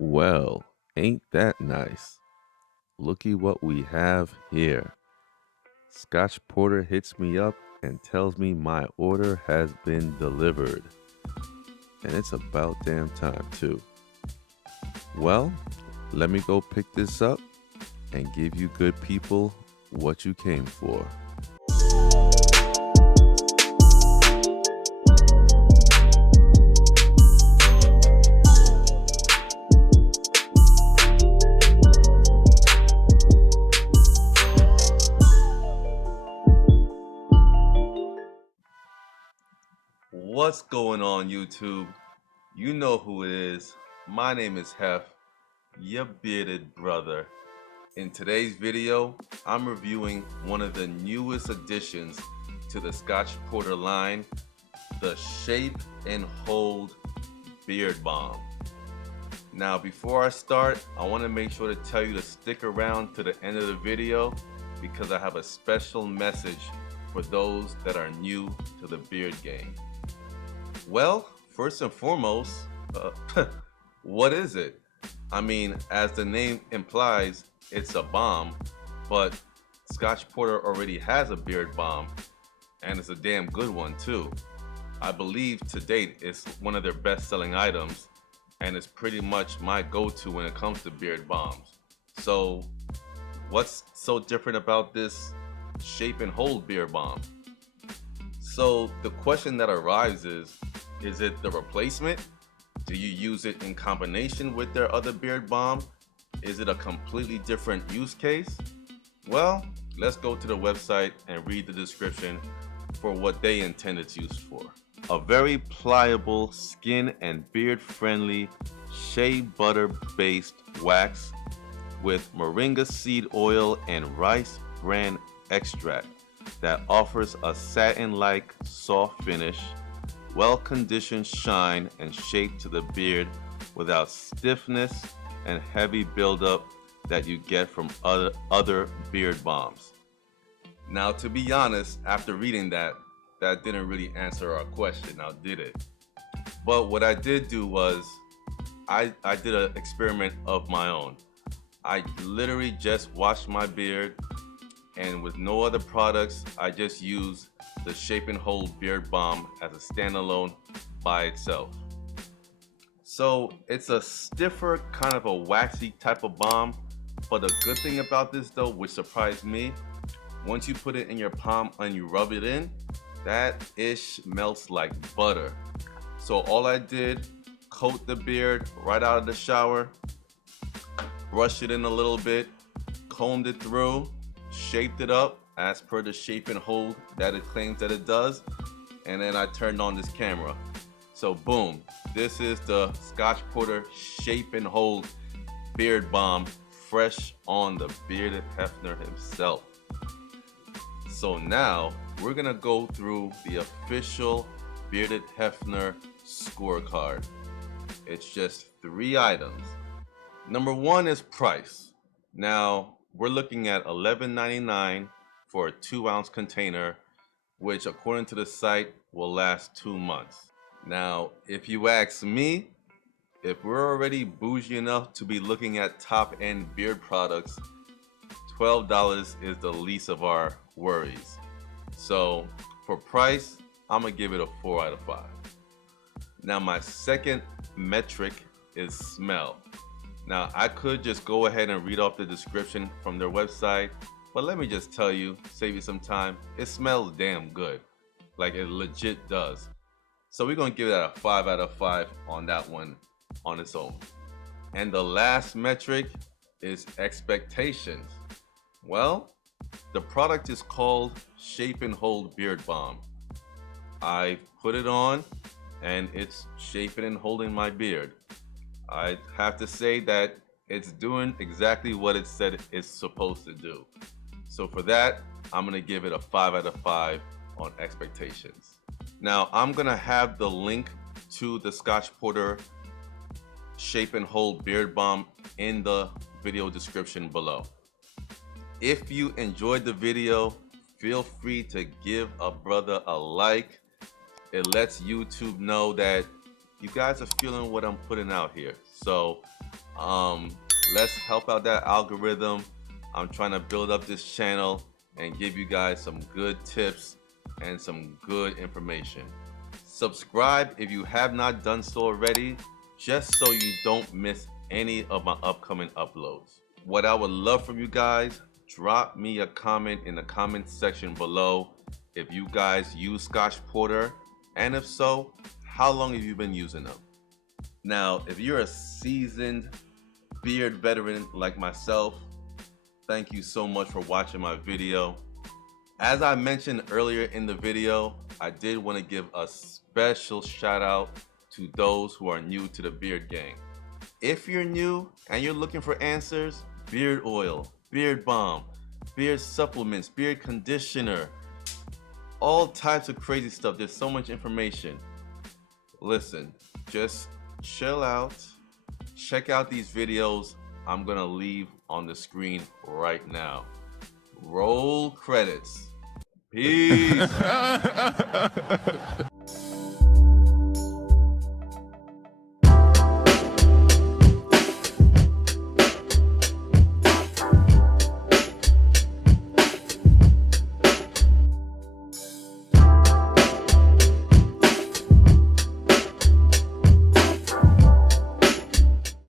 Well, ain't that nice? Looky what we have here. Scotch Porter hits me up and tells me my order has been delivered. And it's about damn time, too. Well, let me go pick this up and give you good people what you came for. What's going on, YouTube? You know who it is. My name is Hef, your bearded brother. In today's video, I'm reviewing one of the newest additions to the Scotch Porter line, the Shape and Hold Beard Balm. Now, before I start, I want to make sure to tell you to stick around to the end of the video because I have a special message for those that are new to the beard game. Well, first and foremost, what is it? I mean, as the name implies, it's a balm, but Scotch Porter already has a beard balm, and it's a damn good one too. I believe to date it's one of their best-selling items, and it's pretty much my go-to when it comes to beard balms. So, what's so different about this Shape and Hold beard balm? So the question that arises is it the replacement? Do you use it in combination with their other beard balm? Is it a completely different use case? Well, let's go to the website and read the description for what they intend its use for. A very pliable, skin and beard friendly shea butter based wax with moringa seed oil and rice bran extract that offers a satin-like soft finish, well-conditioned shine and shape to the beard without stiffness and heavy buildup that you get from other beard balms. Now, to be honest, after reading that didn't really answer our question, now did it? But what I did do was, I did an experiment of my own. I literally just washed my beard, and with no other products, I just used the Shape and Hold Beard Balm as a standalone by itself. So it's a stiffer, kind of a waxy type of balm, but the good thing about this though, which surprised me, once you put it in your palm and you rub it in, that ish melts like butter. So all I did, coat the beard right out of the shower, brush it in a little bit, combed it through, shaped it up as per the Shape and Hold that it claims that it does, and then I turned on this camera. So boom, this is the Scotch Porter Shape and Hold Beard Balm, fresh on the Bearded Hefner himself. So now we're gonna go through the official Bearded Hefner scorecard. It's just 3 items. Number 1 is price. Now, we're looking at $11.99 for a 2-ounce container, which according to the site will last 2 months. Now, if you ask me, if we're already bougie enough to be looking at top-end beard products, $12 is the least of our worries. So, for price, I'm gonna give it a 4 out of 5. Now, my second metric is smell. Now, I could just go ahead and read off the description from their website, but let me just tell you, save you some time, it smells damn good. Like it legit does. So we're gonna give it a 5 out of 5 on that one on its own. And the last metric is expectations. Well, the product is called Shape and Hold Beard Balm. I put it on and it's shaping and holding my beard. I have to say that it's doing exactly what it said it's supposed to do. So for that, I'm gonna give it a 5 out of 5 on expectations. Now, I'm gonna have the link to the Scotch Porter Shape and Hold Beard Balm in the video description below. If you enjoyed the video, feel free to give a brother a like. It lets YouTube know that you guys are feeling what I'm putting out here. So let's help out that algorithm. I'm trying to build up this channel and give you guys some good tips and some good information. Subscribe if you have not done so already, just so you don't miss any of my upcoming uploads. What I would love from you guys, drop me a comment in the comment section below if you guys use Scotch Porter, and if so, how long have you been using them? Now, if you're a seasoned beard veteran like myself, thank you so much for watching my video. As I mentioned earlier in the video, I did want to give a special shout out to those who are new to the beard gang. If you're new and you're looking for answers, beard oil, beard balm, beard supplements, beard conditioner, all types of crazy stuff. There's so much information. Listen, just chill out. Check out these videos I'm gonna leave on the screen right now. Roll credits. Peace.